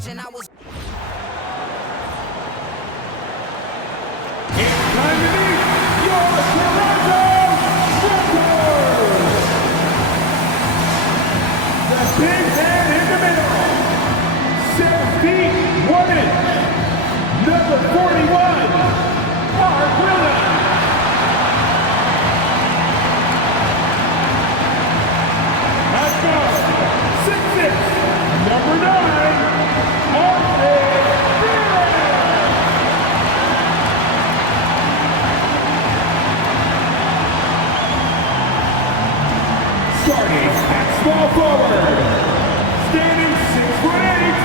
watching, I was. It's time to meet your Lorenzo. The big man in the middle, 7 feet 1 inch, number 41, Mark Williams. At guard, 6'6", number 9, starting at small forward, standing 6'8",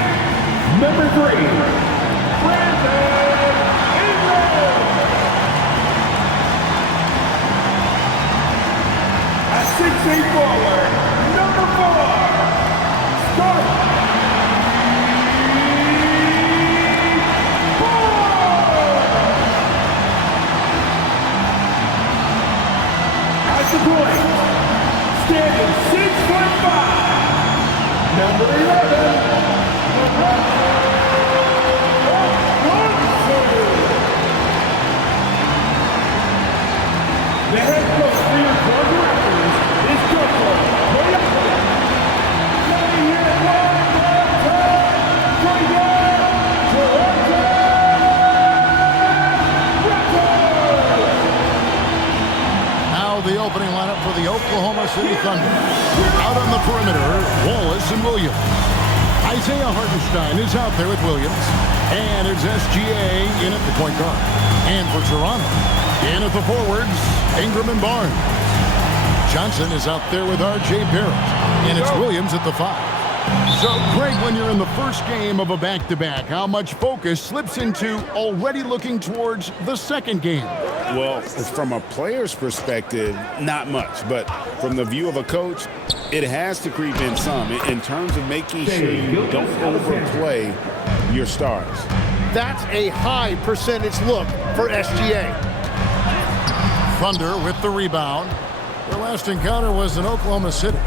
number 3, Brandon Ingram. At 6'8" forward, number 4, Scott. At the point, standing 6'5", number 11, Lorenzo. The head coach for your board directors is Coach Lorenzo. Let me hear it one more time for your Lorenzo. Now the opening lineup for the Oklahoma City Thunder. Out on the perimeter, Wallace and Williams. Isaiah Hartenstein is out there with Williams. And it's SGA in at the point guard. And for Toronto, in at the forwards, Ingram and Barnes. Johnson is out there with R.J. Barrett. And it's Williams at the 5. So, Greg, when you're in the first game of a back-to-back, how much focus slips into already looking towards the second game? Well, from a player's perspective, not much. But from the view of a coach, it has to creep in some in terms of making sure you don't overplay your stars. That's a high percentage look for SGA. Thunder with the rebound. Their last encounter was in Oklahoma City.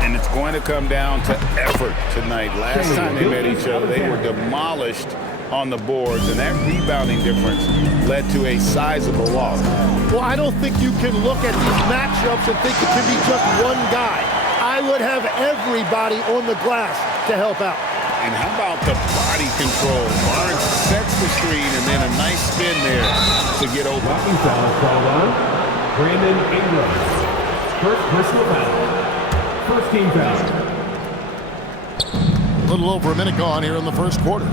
And it's going to come down to effort tonight. Last time they met each other, they were demolished on the boards, and that rebounding difference led to a sizable loss. Well, I don't think you can look at these matchups and think it can be just one guy. I would have everybody on the glass to help out. And how about the body control? Barnes sets the screen and then a nice spin there to get open. Blocking foul called on Brandon Ingram. First personal foul. First team foul. A little over a minute gone here in the first quarter.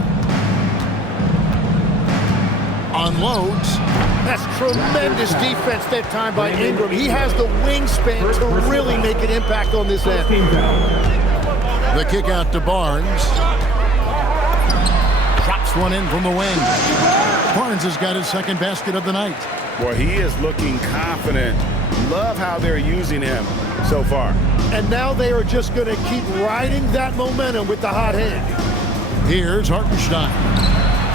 Unloads. That's tremendous defense that time by Ingram. He has the wingspan to really make an impact on this end. The kick out to Barnes. Drops one in from the wing. Barnes has got his second basket of the night. Well, he is looking confident. Love how they're using him so far. And now they are just going to keep riding that momentum with the hot hand. Here's Hartenstein.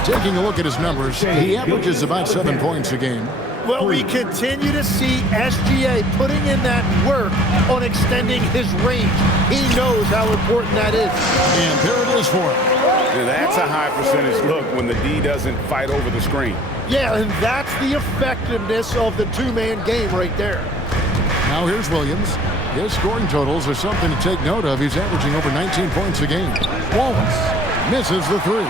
Taking a look at his numbers, he averages about 7 points a game. Well, we continue to see SGA putting in that work on extending his range. He knows how important that is. And there it is for him. And that's a high percentage look when the D doesn't fight over the screen. Yeah, and that's the effectiveness of the two-man game right there. Now here's Williams. His scoring totals are something to take note of. He's averaging over 19 points a game. Wallace misses the 3.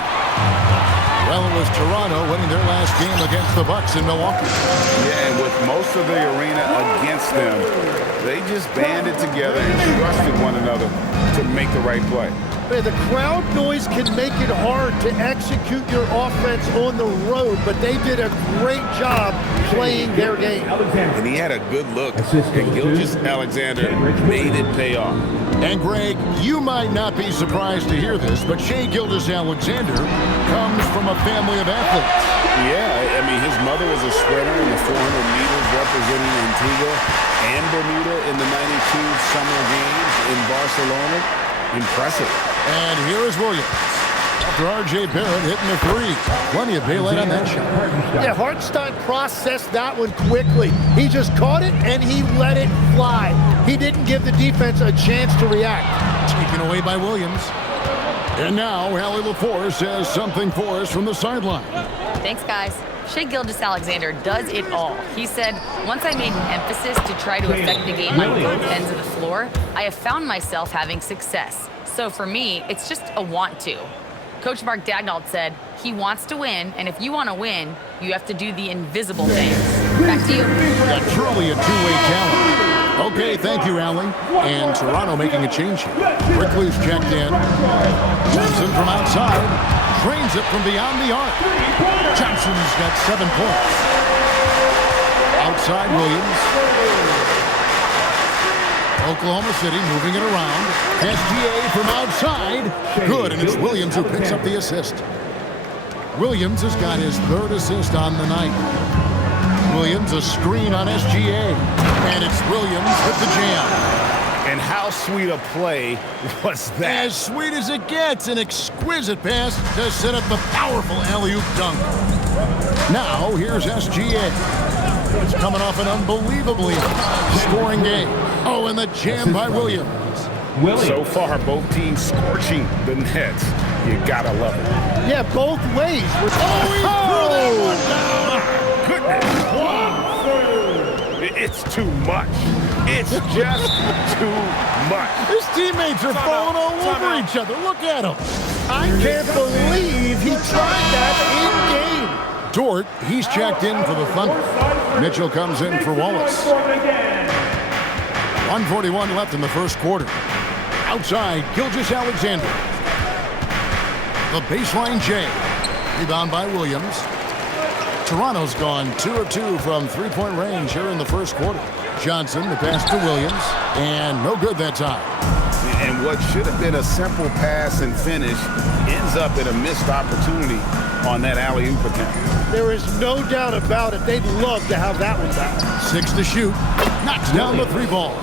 Well, it was Toronto winning their last game against the Bucks in Milwaukee. Yeah, and with most of the arena against them, they just banded together and trusted one another to make the right play. The crowd noise can make it hard to execute your offense on the road, but they did a great job playing their game. And he had a good look, and Gilgeous-Alexander made it pay off. And Greg, you might not be surprised to hear this, but Shai Gilgeous-Alexander comes from a family of athletes. Yeah, I mean, his mother was a sprinter in the 400 meters representing Antigua and Bermuda in the 92 Summer Games in Barcelona. Impressive. And here is Williams. After R.J. Barrett hitting the 3. Plenty of daylight on that shot. Yeah, Hartenstein processed that one quickly. He just caught it and he let it fly. He didn't give the defense a chance to react. Taken away by Williams. And now, Allie LaForce says something for us from the sideline. Thanks, guys. Shai Gilgeous-Alexander does it all. He said, once I made an emphasis to try to affect the game on both ends of the floor, I have found myself having success. So for me, it's just a want to. Coach Mark Dagnall said, he wants to win, and if you want to win, you have to do the invisible things. Back to you. Yeah, truly a two-way challenge. Okay, thank you, Allie. And Toronto making a change here. Brickley's checked in. Johnson from outside. Drains it from beyond the arc. Johnson's got 7 points. Outside Williams. Oklahoma City moving it around. SGA from outside. Good, and it's Williams who picks up the assist. Williams has got his 3rd assist on the night. Williams a screen on SGA. And it's Williams with the jam. And how sweet a play was that? As sweet as it gets, an exquisite pass to set up the powerful alley-oop dunk. Now, here's SGA. It's coming off an unbelievably scoring game. Oh, and the jam by Williams. So far, both teams scorching the nets. You gotta love it. Yeah, both ways. Goodness. It's too much. It's just too much. His teammates are falling all over each other. Look at him. I can't believe he tried that in game. Dort, he's checked in for the Thunder. Mitchell comes in for Wallace. 1:41 left in the first quarter. Outside, Gilgeous-Alexander. The baseline J. Rebound by Williams. Toronto's gone 2 of 2 from three-point range here in the first quarter. Johnson, the pass to Williams, and no good that time. And what should have been a simple pass and finish ends up in a missed opportunity on that alley-oop attempt. There is no doubt about it. They'd love to have that one back. 6 to shoot. Knocks down the 3 ball.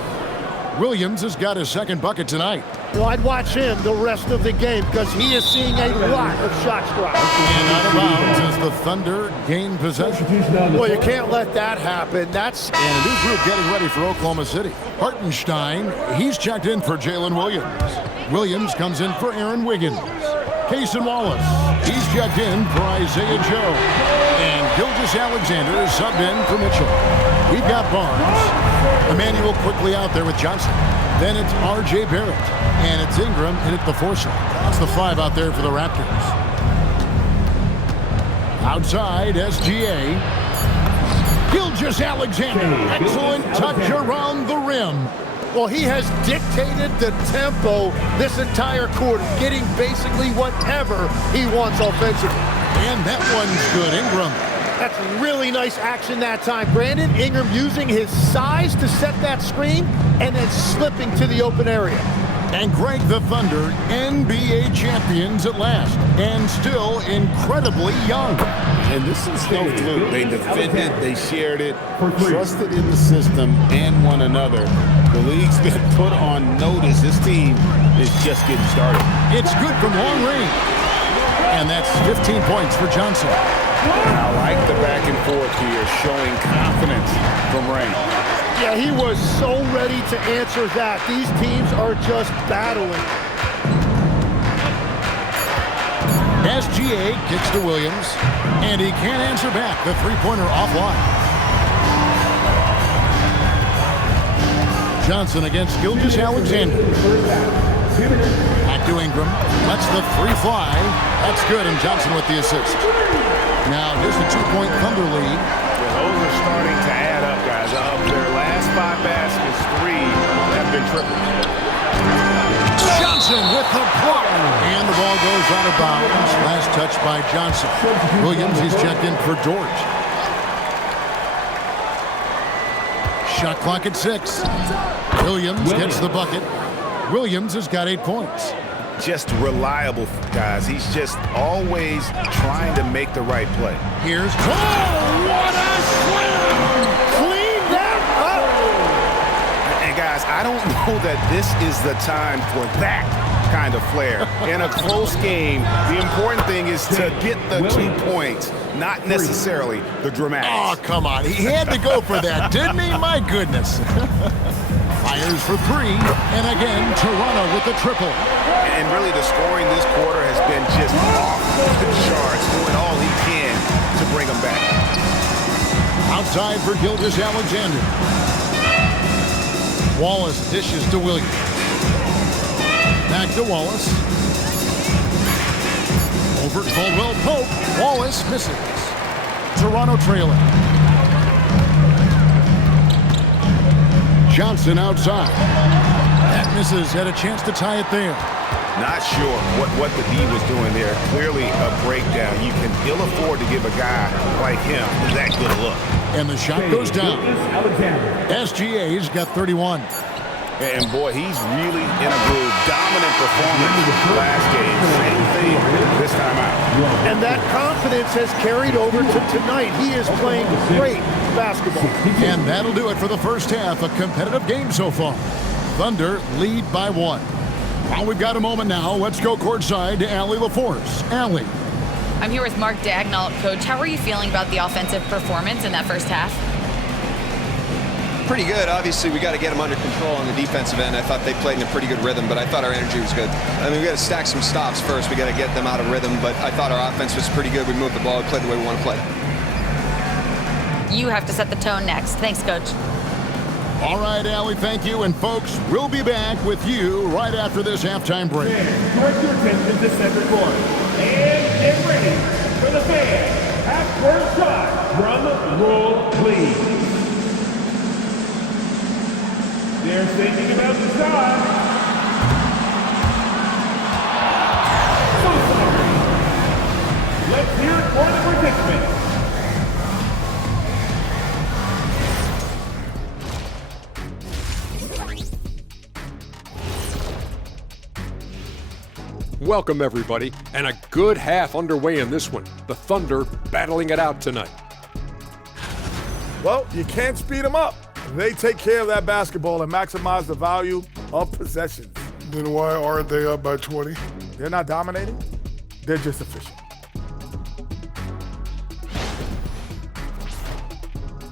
Williams has got his 2nd bucket tonight. Well, I'd watch him the rest of the game because he is seeing a lot of shot strikes. And out of bounds as the Thunder gain possession. Well, you can't let that happen. That's... And a new group getting ready for Oklahoma City. Hartenstein, he's checked in for Jalen Williams. Williams comes in for Aaron Wiggins. Cason Wallace, he's checked in for Isaiah Joe. And Gilgeous-Alexander is subbed in for Mitchell. We've got Barnes. Emmanuel quickly out there with Johnson. Then it's R.J. Barrett. And it's Ingram in at the 4 slot. That's the 5 out there for the Raptors. Outside, SGA. Gilgeous-Alexander. Excellent touch around the rim. Well, he has dictated the tempo this entire quarter, getting basically whatever he wants offensively. And that one's good, Ingram. That's really nice action that time. Brandon Ingram using his size to set that screen and then slipping to the open area. And Greg, the Thunder, NBA champions at last, and still incredibly young. And this is no fluke. They defended, they shared it, trusted in the system and one another. The league's been put on notice. This team is just getting started. It's good from long range. And that's 15 points for Johnson. I like the back and forth here, showing confidence from range. Yeah, he was so ready to answer that. These teams are just battling. SGA kicks to Williams, and he can't answer back. The three-pointer offline. Johnson against Gilgeous-Alexander. Back to Ingram. Lets the 3 fly. That's good, and Johnson with the assist. Now, here's the 2-point Thunder lead. Well, those are starting to add up, guys. Of their last 5 baskets, 3 have been triples. Johnson with the block. And the ball goes out of bounds. Last touch by Johnson. Williams, he's checked in for Dort. Shot clock at 6. Williams gets the bucket. Williams has got 8 points. Just reliable, guys. He's just always trying to make the right play. Here's... Oh, what a slam! Clean that up! And guys, I don't know that this is the time for that kind of flair. In a close game, the important thing is to get the 2 points, not necessarily the dramatics. Oh, come on. He had to go for that, didn't he? My goodness. Fires for three. And again, Toronto with the triple. And really the scoring this quarter has been just off the charts, doing all he can to bring them back. Outside for Gilgeous-Alexander. Wallace dishes to Williams. Back to Wallace. Over Caldwell Pope. Wallace misses. Toronto trailing. Johnson outside. That misses. Had a chance to tie it there. Not sure what the D was doing there. Clearly a breakdown. You can ill afford to give a guy like him that good look. And the shot goes down. SGA's got 31. And boy, he's really in a groove. Dominant performance last game. Same thing this time out. And that confidence has carried over to tonight. He is playing great basketball. And that'll do it for the first half. A competitive game so far. Thunder lead by 1. Well, we've got a moment now. Let's go courtside to Allie LaForce. Allie. I'm here with Mark Dagnall. Coach, how are you feeling about the offensive performance in that first half? Pretty good. Obviously, we got to get them under control on the defensive end. I thought they played in a pretty good rhythm, but I thought our energy was good. I mean, we got to stack some stops first. We got to get them out of rhythm, but I thought our offense was pretty good. We moved the ball, we played the way we want to play. You have to set the tone next. Thanks, Coach. All right, Allie, thank you. And folks, we'll be back with you right after this halftime break. Direct your attention to center court. And get ready for the fan half-court shot from Roll, please. They're thinking about the shot. So sorry. Let's hear it for the participants. Welcome, everybody, and a good half underway in this one. The Thunder battling it out tonight. Well, you can't speed them up. They take care of that basketball and maximize the value of possessions. Then why aren't they up by 20? They're not dominating. They're just efficient.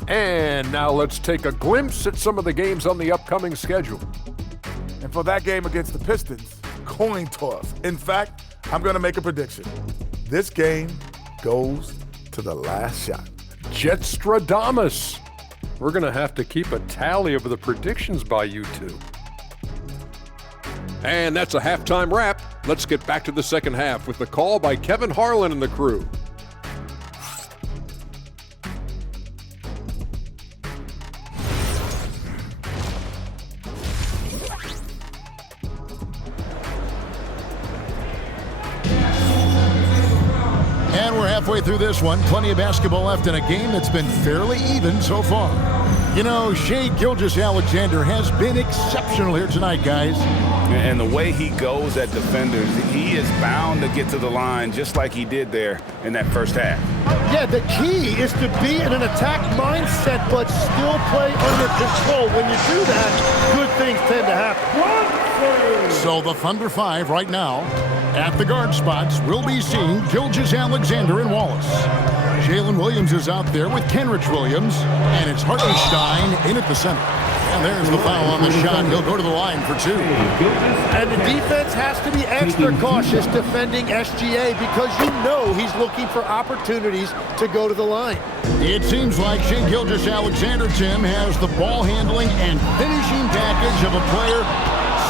And now let's take a glimpse at some of the games on the upcoming schedule. And for that game against the Pistons, coin toss. In fact, I'm going to make a prediction. This game goes to the last shot. Jetstradamus. We're going to have to keep a tally of the predictions by you two. And that's a halftime wrap. Let's get back to the second half with the call by Kevin Harlan and the crew. And we're halfway through this one. Plenty of basketball left in a game that's been fairly even so far. You know, Shai Gilgeous-Alexander has been exceptional here tonight, guys. And the way he goes at defenders, he is bound to get to the line just like he did there in that first half. Yeah, the key is to be in an attack mindset, but still play under control. When you do that, good things tend to happen. So the Thunder 5 right now. At the guard spots, we'll be seeing Gilgeous-Alexander and Wallace. Jalen Williams is out there with Kenrich Williams, and it's Hartenstein in at the center. And there's the foul on the shot. He'll go to the line for 2. And the defense has to be extra cautious defending SGA because you know he's looking for opportunities to go to the line. It seems like Shai Gilgeous-Alexander, Tim, has the ball handling and finishing package of a player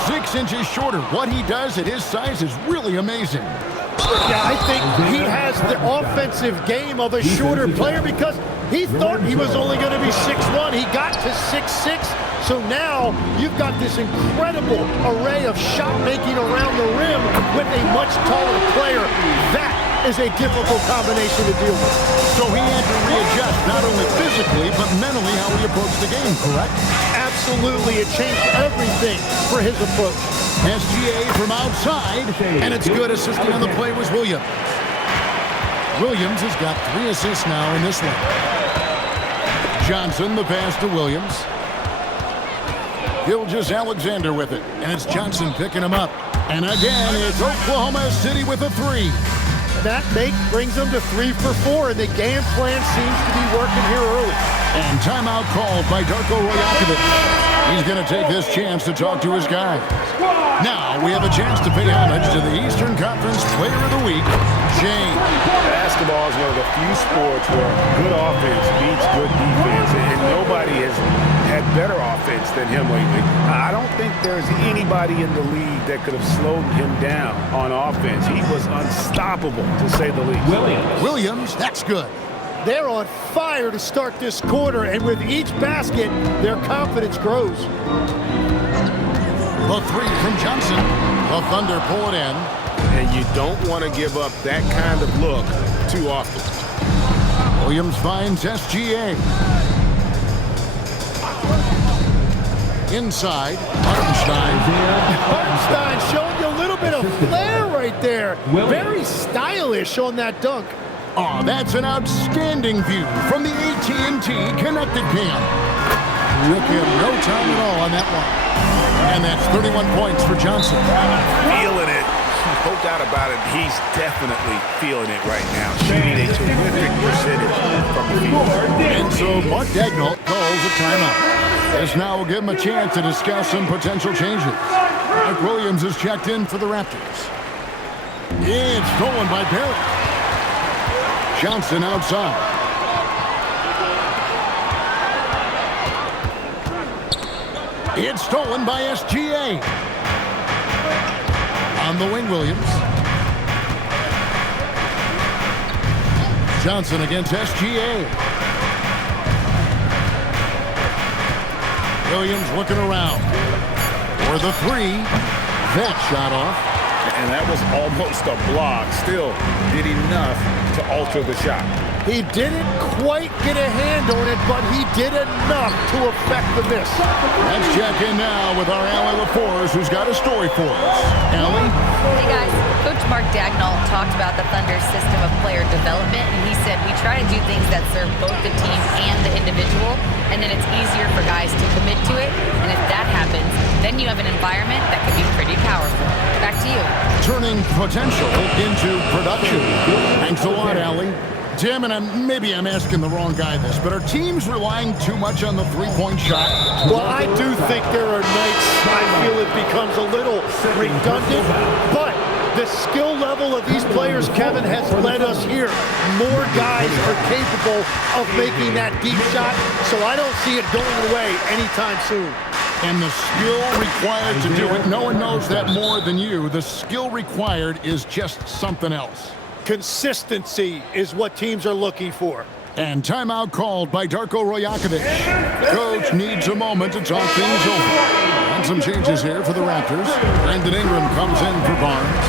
6 inches shorter. What he does at his size is really amazing. Yeah, I think he has the offensive game of a shorter player because he thought he was only going to be 6'1". He got to 6'6". So now you've got this incredible array of shot making around the rim with a much taller player. That is a difficult combination to deal with. So he had to readjust not only physically but mentally how he approached the game, correct? Absolutely. It changed everything for his approach. SGA from outside, and it's good. Assisting on the play was Williams. Williams has got 3 assists now in this one. Johnson, the pass to Williams. Gilgeous-Alexander with it, and it's Johnson picking him up. And again, it's Oklahoma City with a 3. That brings them to 3 for 4, and the game plan seems to be working here early. And timeout called by Darko Rajakovic. He's going to take this chance to talk to his guy. Now we have a chance to pay homage to the Eastern Conference Player of the Week, Shai. Basketball is one of the few sports where good offense beats good defense, and nobody has had better offense than him lately. I don't think there's anybody in the league that could have slowed him down on offense. He was unstoppable, to say the least. Williams, that's good. They're on fire to start this quarter, and with each basket, their confidence grows. The three from Johnson. The Thunder pull it in. And you don't want to give up that kind of look too often. Williams finds SGA. Inside, Hartenstein. Hartenstein showing you a little bit of flair right there. Very stylish on that dunk. Oh, that's an outstanding view from the AT&T Connected Cam. Took him no time at all on that one. And that's 31 points for Johnson. Feeling it. No doubt about it. He's definitely feeling it right now. Shooting a terrific percentage from the field. And so Mark Daigneault calls a timeout. This now will give him a chance to discuss some potential changes. Mark Williams is checked in for the Raptors. It's stolen by Barrett. Johnson outside. It's stolen by SGA. On the wing, Williams. Johnson against SGA. Williams looking around. For the three. That shot off. And that was almost a block. Still did enough to alter the shot. He didn't quite get a hand on it, but he did enough to affect the miss. Let's check in now with our Allie LaForce, who's got a story for us. Allie? Hey guys, Coach Mark Daigneault talked about the Thunder's system of player development, and he said we try to do things that serve both the team and the individual, and then it's easier for guys to commit to it, and if that happens, then you have an environment that can be pretty powerful. Back to you. Turning potential into production. Thanks a lot, Allie. Tim, and maybe I'm asking the wrong guy this, but are teams relying too much on the three-point shot? Well, I do think there are nights I feel it becomes a little redundant, but the skill level of these players, Kevin, has led us here. More guys are capable of making that deep shot, so I don't see it going away anytime soon. And the skill required to do it, no one knows that more than you. The skill required is just something else. Consistency is what teams are looking for. And timeout called by Darko Rajakovic. Coach needs a moment to talk things over. And some changes here for the Raptors. Brandon Ingram comes in for Barnes.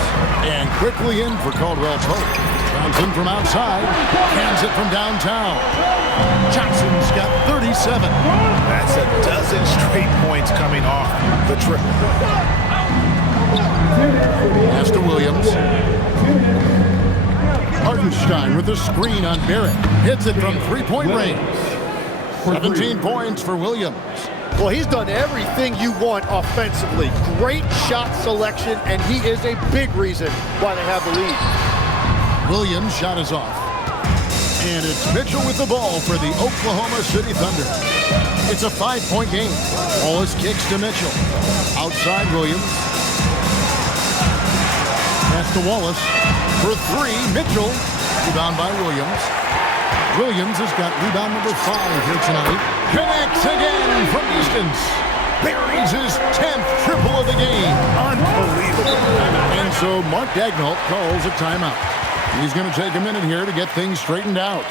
And quickly in for Caldwell Pope. Johnson from outside. Cans it from downtown. Johnson's got 37. That's a dozen straight points coming off the triple. Pass to Williams. Hartenstein with the screen on Barrett. Hits it from three-point range. 17 points for Williams. Well, he's done everything you want offensively. Great shot selection, and he is a big reason why they have the lead. Williams' shot is off. And it's Mitchell with the ball for the Oklahoma City Thunder. It's a 5-point game. Wallace kicks to Mitchell. Outside Williams. Pass to Wallace. For three, Mitchell. Rebound by Williams. Williams has got rebound number 5 here tonight. Connects again from distance. Buries his 10th triple of the game. Unbelievable. And so Mark Daigneault calls a timeout. He's going to take a minute here to get things straightened out.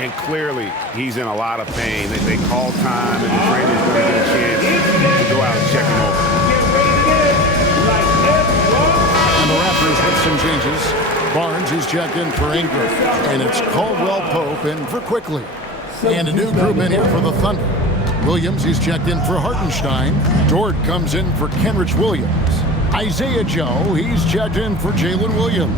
And clearly, he's in a lot of pain. They call time, and the trainer's going to get a chance to go out and check him over. And the Raptors with some changes. Barnes is checked in for Ingram. And it's Caldwell Pope in for Quickly. And a new group in here for the Thunder. Williams, he's checked in for Hartenstein. Dort comes in for Kenrich Williams. Isaiah Joe, he's checked in for Jalen Williams.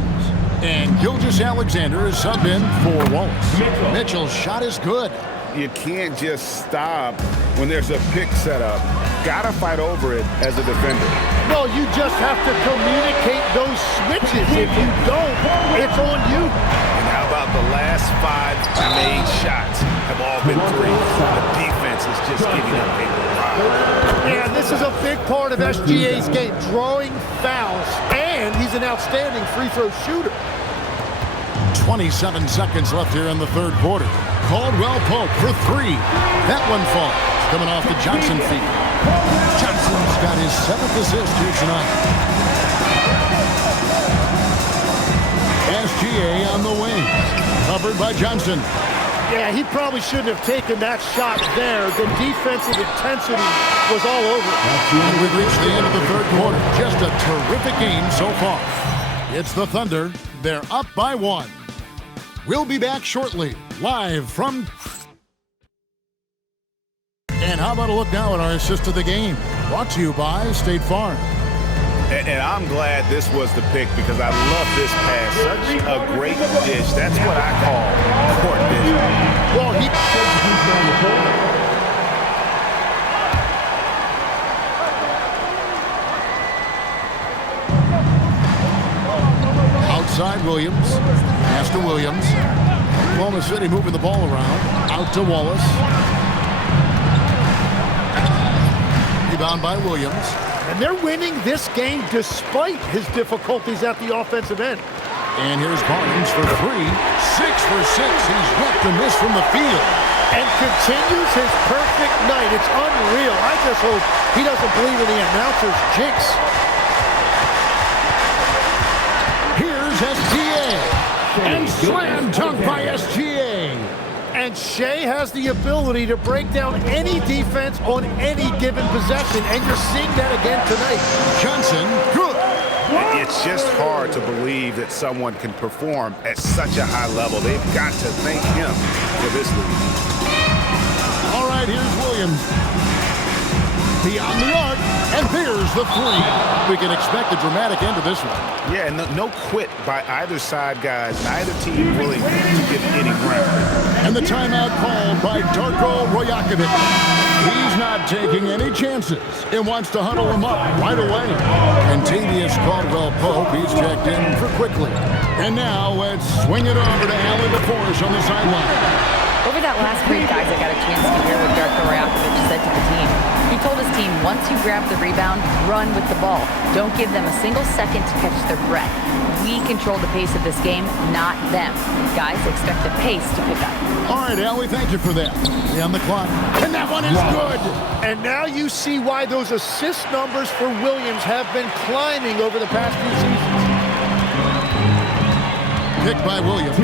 And Gilgeous Alexander is subbed in for Wallace. Mitchell's shot is good. You can't just stop when there's a pick set up. Gotta fight over it as a defender. Well, you just have to communicate those switches. If you don't, it's on you. And how about the last 5 made shots have all been threes? The defense is just giving up a lot. Yeah, this is a big part of SGA's game, drawing fouls, and he's an outstanding free throw shooter. 27 seconds left here in the third quarter. Caldwell Pope for 3. That one falls, coming off the Johnson feed. Johnson's got his 7th assist here tonight. SGA on the wing, covered by Johnson. Yeah, he probably shouldn't have taken that shot there. The defensive intensity was all over. And we've reached the end of the third quarter. Just a terrific game so far. It's the Thunder. They're up by 1. We'll be back shortly, live from... And how about a look now at our assist of the game? Brought to you by State Farm. And I'm glad this was the pick because I love this pass. Such a great dish. That's what I call court vision. Well, he... Outside Williams. Pass to Williams. Oklahoma City moving the ball around. Out to Wallace. Rebound by Williams. And they're winning this game despite his difficulties at the offensive end. And here's Barnes for 3. 6 for 6. He's yet to miss from the field. And continues his perfect night. It's unreal. I just hope he doesn't believe in the announcer's jinx. Here's SGA. And slam dunk by SGA. And Shai has the ability to break down any defense on any given possession, and you're seeing that again tonight. Johnson, good. It's just hard to believe that someone can perform at such a high level. They've got to thank him for this lead. All right, here's Williams. Beyond the arc, and there's the 3. We can expect a dramatic end to this one. Yeah, no quit by either side, guys. Neither team willing to give any ground. And the timeout called by Darko Rojakovic. He's not taking any chances and wants to huddle him up right away. Contavious Caldwell Pope, he's checked in for quickly. And now let's swing it over to Alan DeForest on the sideline. Over that last break, guys, I got a chance to hear what Darko Rajakovic said to the team. He told his team, once you grab the rebound, run with the ball. Don't give them a single second to catch their breath. We control the pace of this game, not them. Guys, expect the pace to pick up. All right, Allie, thank you for that. On the clock, and that one is good. And now you see why those assist numbers for Williams have been climbing over the past few seasons. Picked by Williams.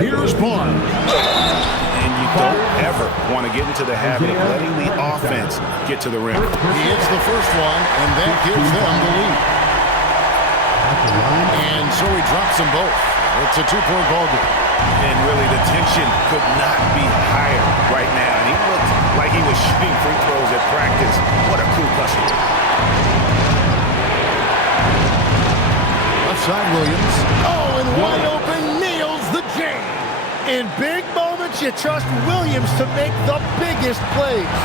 Here's Barnes. And you don't ever want to get into the habit of letting the offense get to the rim. He hits the first one, and that gives them the lead. And so he drops them both. It's a 2-point ball game. And really, the tension could not be higher right now. And he looked like he was shooting free throws at practice. What a cool customer. Left side, Williams. Oh, and wide open, nails the J. In big moments, you trust Williams to make the biggest plays.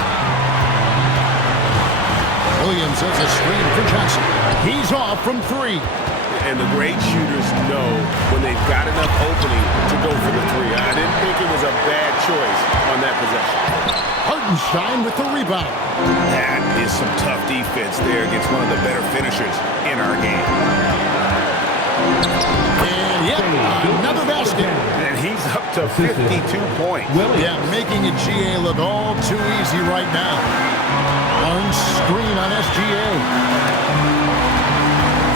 Williams has a screen for Johnson. He's off from 3. And the great shooters know when they've got enough opening to go for the 3. I didn't think it was a bad choice on that possession. Hartenstein with the rebound. That is some tough defense there against one of the better finishers in our game. And yep, another basket. And he's up to 52 points. Yeah, making a GA look all too easy right now. Barnes screen on SGA.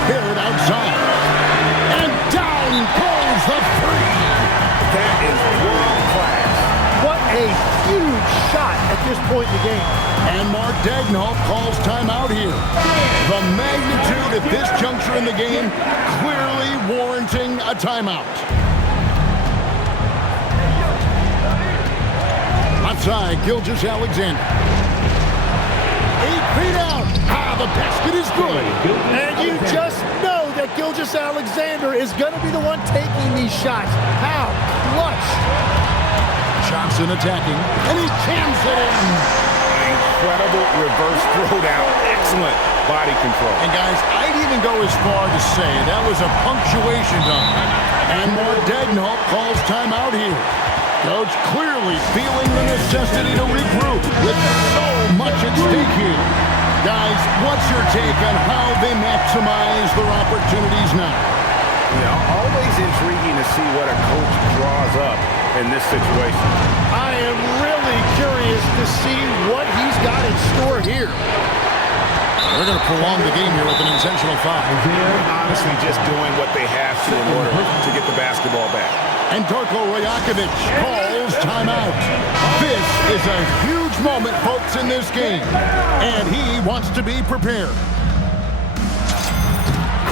Hit outside. And down goes the 3. That is world class. What a huge shot at this point in the game. And Mark Daigneault calls timeout here. The magnitude at this juncture in the game clearly warranting a timeout. Outside, Gilgeous-Alexander. 8 feet out. The basket is good. And you just know that Gilgeous-Alexander is going to be the one taking these shots. How clutch. Johnson attacking, and he jams it in. Incredible reverse throwdown. Excellent body control. And guys, I'd even go as far to say that was a punctuation dunk. And Mark Daigneault calls timeout here. Coach clearly feeling the necessity to regroup with so much at stake here. Guys, what's your take on how they maximize their opportunities now? You know, always intriguing to see what a coach draws up in this situation. I am really curious to see what he's got in store here. They're going to prolong the game here with an intentional foul. Honestly, just doing what they have to in order to get the basketball back. And Darko Rajakovic calls timeout. This is a huge moment, folks, in this game. And he wants to be prepared.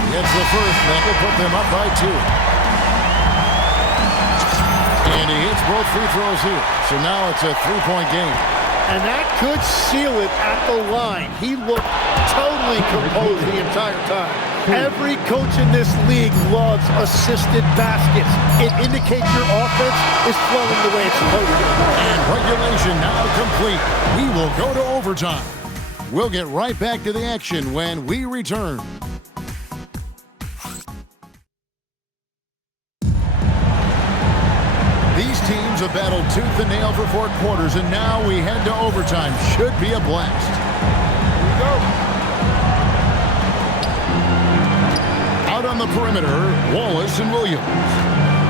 Gets the first, that will put them up by 2. And he hits both free throws here. So now it's a 3-point game. And that could seal it at the line. He looked totally composed the entire time. Every coach in this league loves assisted baskets. It indicates your offense is flowing the way it's supposed to. And regulation now complete. We will go to overtime. We'll get right back to the action when we return. These teams have battled tooth and nail for 4 quarters, and now we head to overtime. Should be a blast. Here we go. Out on the perimeter, Wallace and Williams.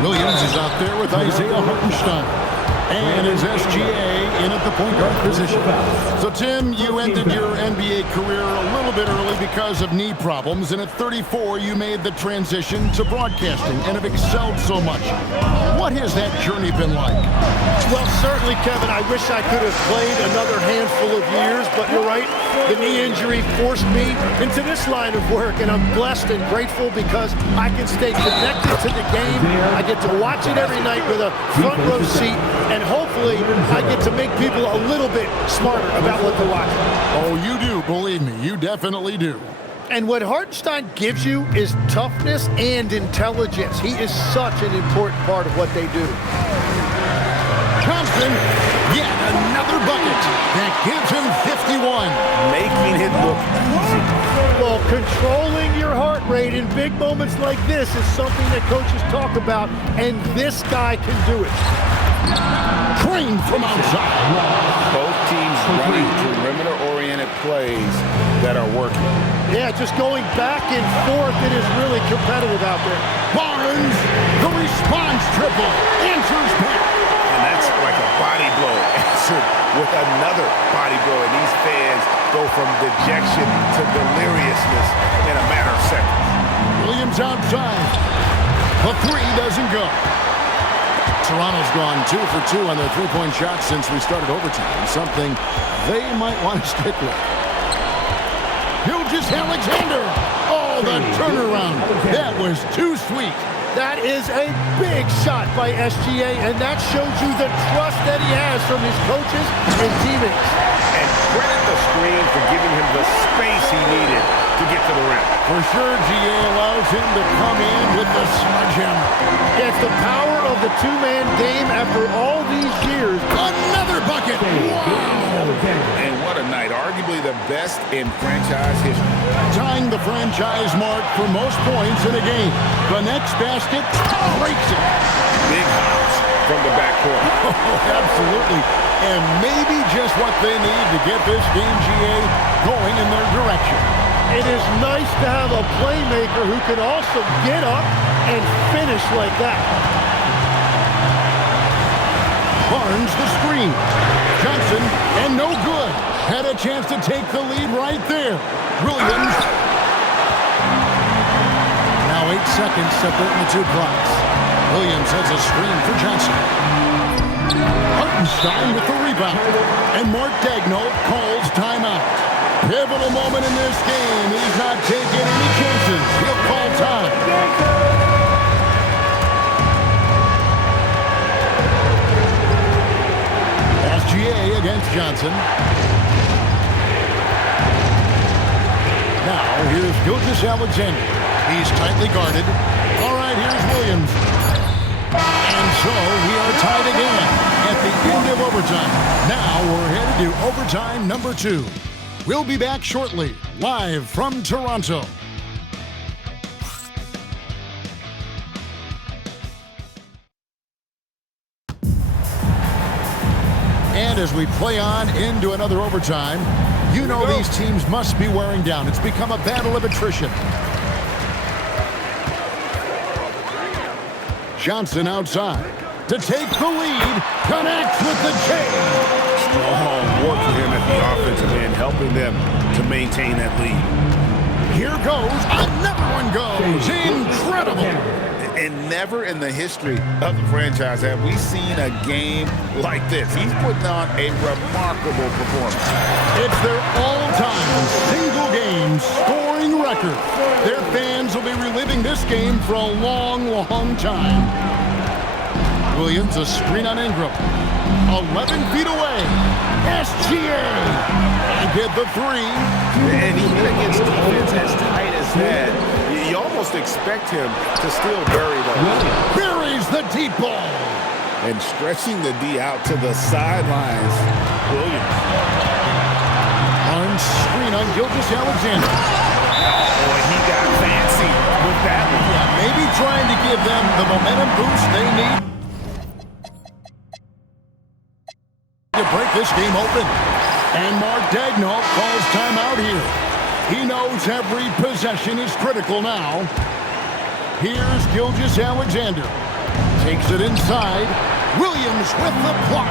Williams is out there with Isaiah Hartenstein. And is SGA in at the point guard position. So, Tim, you ended your NBA career a little bit early because of knee problems, and at 34, you made the transition to broadcasting and have excelled so much. What has that journey been like? Well, certainly, Kevin, I wish I could have played another handful of years, but you're right. The knee injury forced me into this line of work, and I'm blessed and grateful because I can stay connected to the game. I get to watch it every night with a front row seat, and hopefully I get to make people a little bit smarter about what they're watching. Oh, you do, believe me, you definitely do. And what Hartenstein gives you is toughness and intelligence. He is such an important part of what they do. Johnson, yet another bucket that gives him 51. Making it look easy. Well, controlling your heart rate in big moments like this is something that coaches talk about, and this guy can do it. Train from outside. Both teams running perimeter-oriented plays that are working. Yeah, just going back and forth, it is really competitive out there. Barnes, the response triple, answers back. And that's like a body blow answered with another body blow. And these fans go from dejection to deliriousness in a matter of seconds. Williams outside. The 3 doesn't go. Toronto's gone 2 for 2 on their 3-point shots since we started overtime. Something they might want to stick with. Gilgeous Alexander. Oh, the turnaround. That was too sweet. That is a big shot by SGA, and that shows you the trust that he has from his coaches and teammates. And credit the screen for giving him the space he needed to get to the rim. For sure, GA allows him to come in with the sledgehammer. It's the power of the two-man game after all these years. Another bucket. Wow. And what a night. Arguably the best in franchise history. Tying the franchise mark for most points in a game. The next basket breaks it. Big hops from the backcourt. Oh, absolutely. And maybe just what they need to get this game, GA, going in their direction. It is nice to have a playmaker who can also get up and finish like that. Barnes the screen. Johnson, and no good. Had a chance to take the lead right there. Williams. Now 8 seconds separating the 2 clocks. Williams has a screen for Johnson. Hartenstein with the rebound. And Mark Daigneault calls timeout. Pivotal moment in this game. He's not taking any chances. He'll call time. SGA against Johnson. Now, here's Gilgeous Alexander. He's tightly guarded. All right, here's Williams. And so we are tied again at the overtime. Now we're headed to overtime number 2. We'll be back shortly, live from Toronto. And as we play on into another overtime, you know these teams must be wearing down. It's become a battle of attrition. Johnson outside to take the lead, connects with the chain. Strong work for him at the offensive end, helping them to maintain that lead. Here goes, another one goes. Incredible. And never in the history of the franchise have we seen a game like this. He's putting on a remarkable performance. It's their all-time single-game scoring record. Their fans will be reliving this game for a long, long time. Williams, a screen on Ingram. 11 feet away. SGA. And get the 3. And even against defense as tight as that, you almost expect him to still bury the Buries the deep ball. And stretching the D out to the sidelines. Williams. On screen on Gilgeous-Alexander. Boy, he got fancy with that one. Yeah, maybe trying to give them the momentum boost they need to break this game open. And Mark Daigneault calls timeout here. He knows every possession is critical now. Here's Gilgeous-Alexander. Takes it inside. Williams with the block.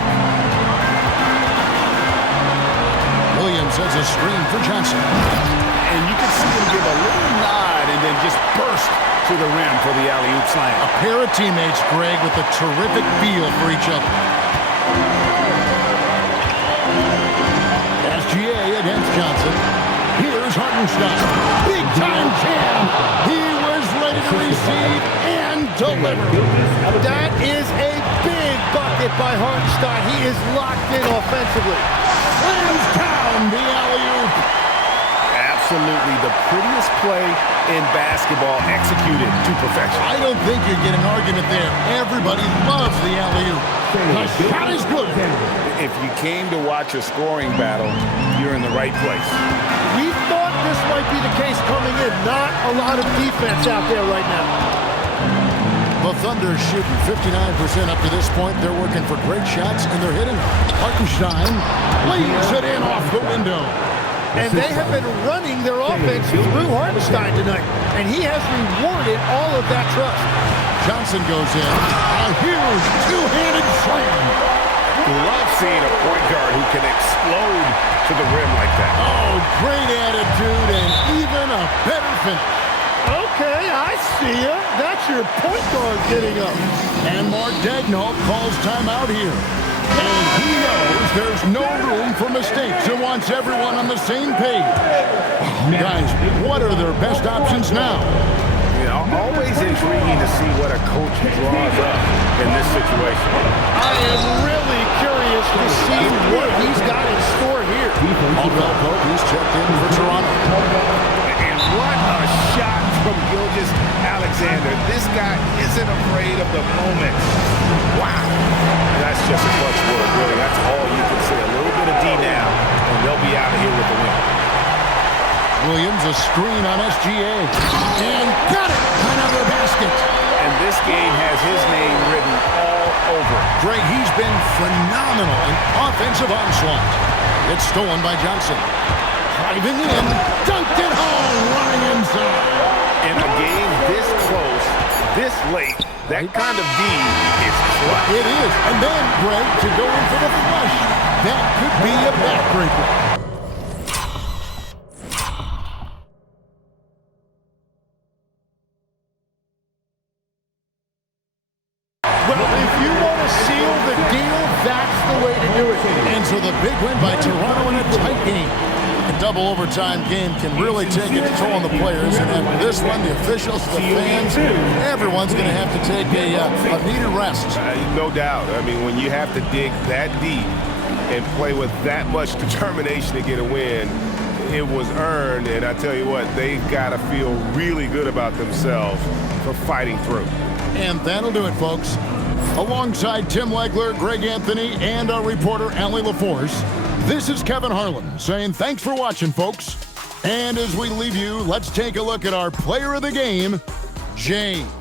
Williams has a screen for Johnson. And you can see him give a little nod and then just burst to the rim for the alley-oop slam. A pair of teammates, Greg, with a terrific feel for each other. SGA against Johnson. Here's Hartenstein. Big-time jam. He was ready to receive and deliver. That is a big bucket by Hartenstein. He is locked in offensively. Slams down the alley-oop. Absolutely the prettiest play in basketball, executed to perfection. I don't think you get an argument there. Everybody loves the alley-oop. The shot is good. If you came to watch a scoring battle, you're in the right place. We thought this might be the case coming in. Not a lot of defense out there right now. The Thunder shooting 59% up to this point. They're working for great shots, and they're hitting. Hartenstein lays it in off the window. And they have been running their offense through Hartenstein tonight. And he has rewarded all of that trust. Johnson goes in. A huge two-handed slam. Love seeing a point guard who can explode to the rim like that. Oh, great attitude and even a better finish. Okay, I see ya. That's your point guard getting up. And Mark Daigneault calls timeout here. And he knows there's no room for mistakes and wants everyone on the same page. Guys, what are their best options now? You know, always intriguing to see what a coach draws up in this situation. I am really curious to see what he's got in store here. Aldwell Pope, he's checked in for Toronto. And what a shot from Gilgeous-Alexander. This guy isn't afraid of the moment. Wow. That's just a clutch word, really. That's all you can say. A little bit of D now, and they'll be out of here with the win. Williams, a screen on SGA. And got it! Another basket. And this game has his name written all over it. Greg, he's been phenomenal in offensive onslaught. It's stolen by Johnson. Driving in, dunked it home, running inside. In a game this close, this late, that kind of D is clutch. It is. And then, Greg, to go in for the flush. That could be a backbreaker. Well, if you want to seal the deal, that's the way to do it. And so the big win by Toronto in a tight game. A double overtime game can really take its toll on the players. And after this one, the officials, the fans, everyone's going to have to take a needed rest. No doubt. I mean, when you have to dig that deep and play with that much determination to get a win, it was earned. And I tell you what, they've got to feel really good about themselves for fighting through. And that'll do it, folks. Alongside Tim Legler, Greg Anthony, and our reporter, Allie LaForce, this is Kevin Harlan saying thanks for watching, folks. And as we leave you, let's take a look at our player of the game, James.